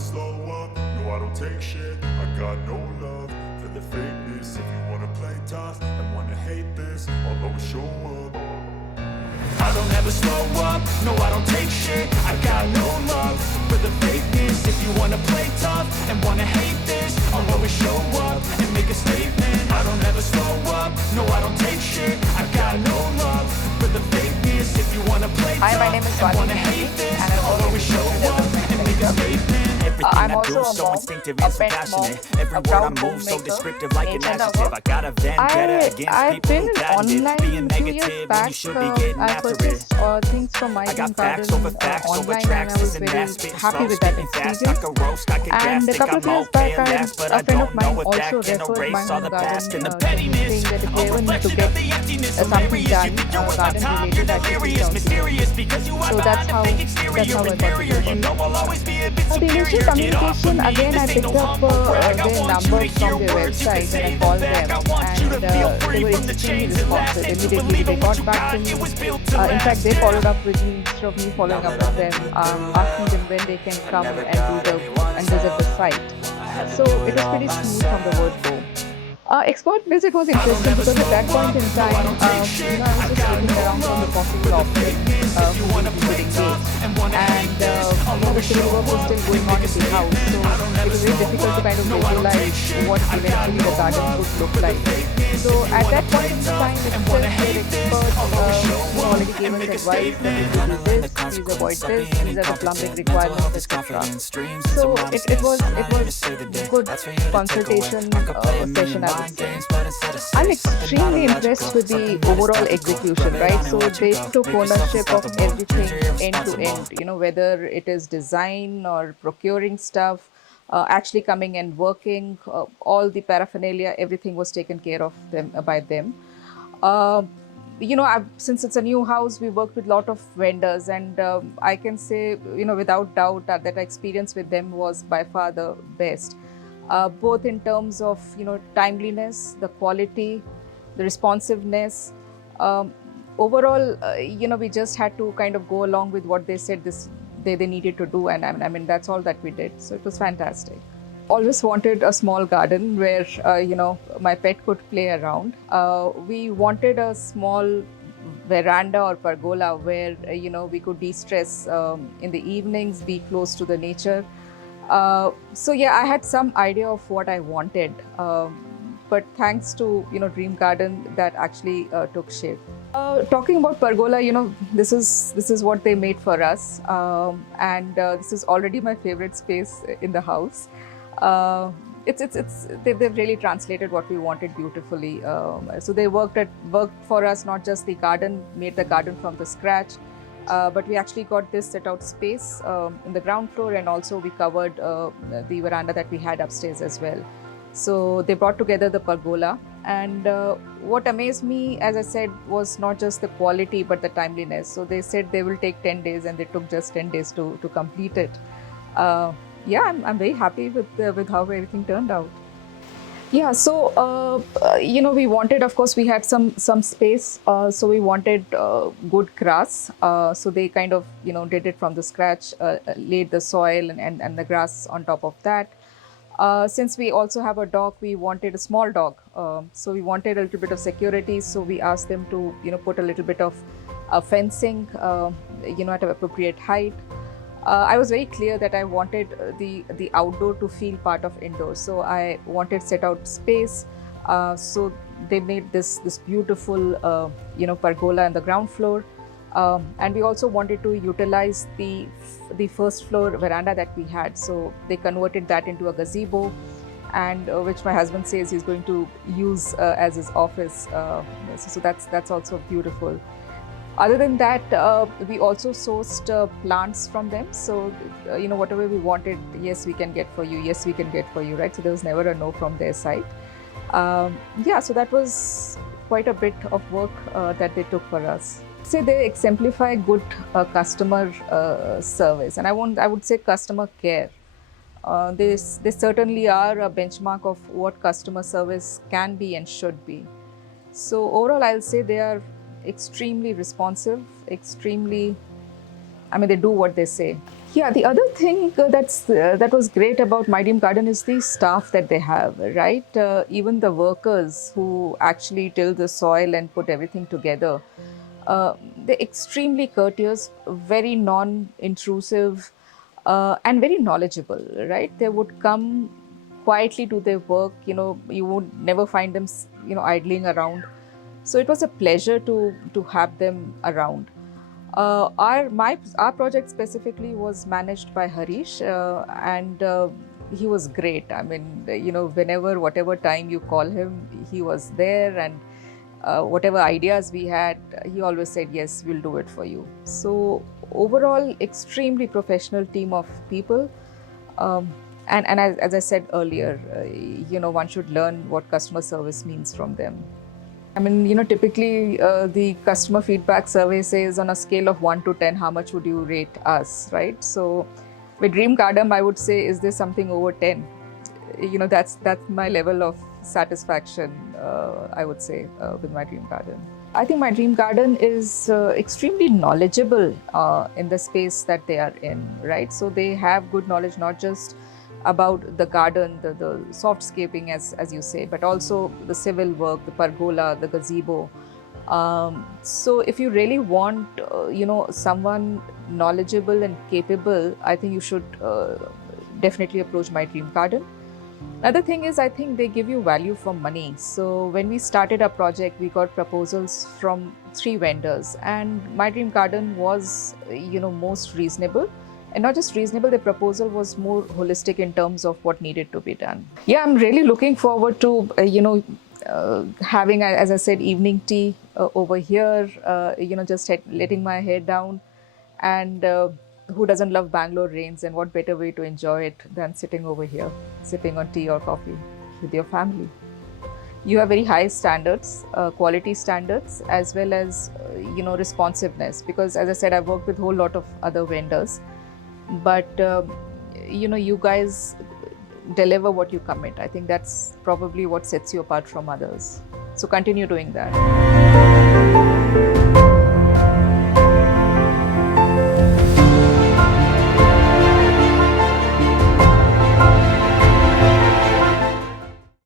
slow up, no I don't take shit. I got no love for the fakeness. If you wanna play tough and wanna hate this, I'll always show up. I don't ever slow up, no I don't take shit. I got no love for the fakeness. If you wanna play tough and wanna hate this, I'll always show up and make a statement. I don't ever slow up, no I don't take shit. I got no love for the fakeness. If you wanna play Hi, my tough name is and Swathi, wanna hate this, and I'm I'll always show up and make a statement. I'm also a mom, a pet mom, a proud homemaker, nature lover. I've been online a few years back. I purchased things from my green garden online, and I was very happy with that experience. And a couple of years back, a friend of mine also referred my home garden to me, saying that if they ever need to get something done, garden related, I should reach out to them. So that's how I got to know about it. The initial communication, again, I picked up their number from their website and I called them, and they were extremely responsive. Immediately they got back to me. In fact, they followed up with me instead of me following up with them, asking them when they can come and visit the site. So it was pretty smooth from the word go. Expert visit was interesting because at that point in time, I was just looking around for the possible options who would be good engaged. And the civil work was still going on in the house, so it was very difficult to kind of visualize what eventually the garden would look like. So at that point in time, itself, their expert already gave us advice that if you do this, please avoid this, these are the plumbing requirements, etc. So it was good consultation session, I would say. I'm extremely impressed with the overall execution, right? So they took ownership of everything end to end, whether it is design or procuring stuff, actually coming and working, all the paraphernalia, everything was taken care of them by them. Uh, since it's a new house, we worked with a lot of vendors, and I can say, without doubt that experience with them was by far the best. Both in terms of timeliness, the quality, the responsiveness. Um, Overall, we just had to kind of go along with what they said they needed to do, and I mean that's all that we did. So it was fantastic. Always wanted a small garden where my pet could play around. We wanted a small veranda or pergola where we could de-stress in the evenings, be close to the nature. So yeah, I had some idea of what I wanted, but thanks to Dream Garden, that actually took shape. Talking about pergola, this is what they made for us, and this is already my favorite space in the house. They've really translated what we wanted beautifully. So they worked for us, not just the garden, made the garden from the scratch. But we actually got this set out space in the ground floor, and also we covered the veranda that we had upstairs as well. So they brought together the pergola, and what amazed me, as I said, was not just the quality but the timeliness. So they said they will take 10 days, and they took just 10 days to complete it. Yeah, I'm very happy with how everything turned out. Yeah, so we wanted, of course, we had some space, so we wanted good grass. So they kind of did it from the scratch, laid the soil and the grass on top of that. Since we also have a dog, we wanted a small dog, so we wanted a little bit of security. So we asked them to put a little bit of fencing, at an appropriate height. I was very clear that I wanted the outdoor to feel part of indoor. So I wanted set out space. So they made this beautiful pergola on the ground floor, and we also wanted to utilize the first floor veranda that we had. So they converted that into a gazebo, and which my husband says he's going to use as his office. So that's also beautiful. Other than that, we also sourced plants from them. So, whatever we wanted, yes, we can get for you. Yes, we can get for you, right? So there was never a no from their side. Yeah, so that was quite a bit of work that they took for us. Say they exemplify good customer service, and I would say customer care. They certainly are a benchmark of what customer service can be and should be. So overall, I'll say they are extremely responsive, extremely I mean, they do what they say. Yeah, the other thing that was great about My Dream Garden is the staff that they have, right? Even the workers who actually till the soil and put everything together, they're extremely courteous, very non-intrusive, and very knowledgeable, right? They would come quietly to their work. You would never find them, idling around. So it was a pleasure to have them around. Our project specifically was managed by Harish, and he was great. I mean, whenever, whatever time you call him, he was there, and whatever ideas we had, he always said, yes, we'll do it for you. So overall, extremely professional team of people. And as I said earlier, one should learn what customer service means from them. I mean, typically the customer feedback survey says on a scale of 1 to 10, how much would you rate us, right? So with Dream Garden, I would say, is there something over 10? That's my level of satisfaction, I would say, with My Dream Garden. I think My Dream Garden is extremely knowledgeable in the space that they are in, right? So they have good knowledge, not just about the garden, the softscaping, as you say, but also the civil work, the pergola, the gazebo. So if you really want, someone knowledgeable and capable, I think you should definitely approach My Dream Garden. Another thing is, I think they give you value for money. So when we started our project, we got proposals from 3 vendors, and My Dream Garden was, most reasonable. And not just reasonable, the proposal was more holistic in terms of what needed to be done. Yeah, I'm really looking forward to, having, as I said, evening tea over here, just letting my hair down. And who doesn't love Bangalore rains? And what better way to enjoy it than sitting over here, sipping on tea or coffee with your family? You have very high standards, quality standards, as well as, responsiveness. Because as I said, I've worked with a whole lot of other vendors. But, you guys deliver what you commit. I think that's probably what sets you apart from others. So continue doing that.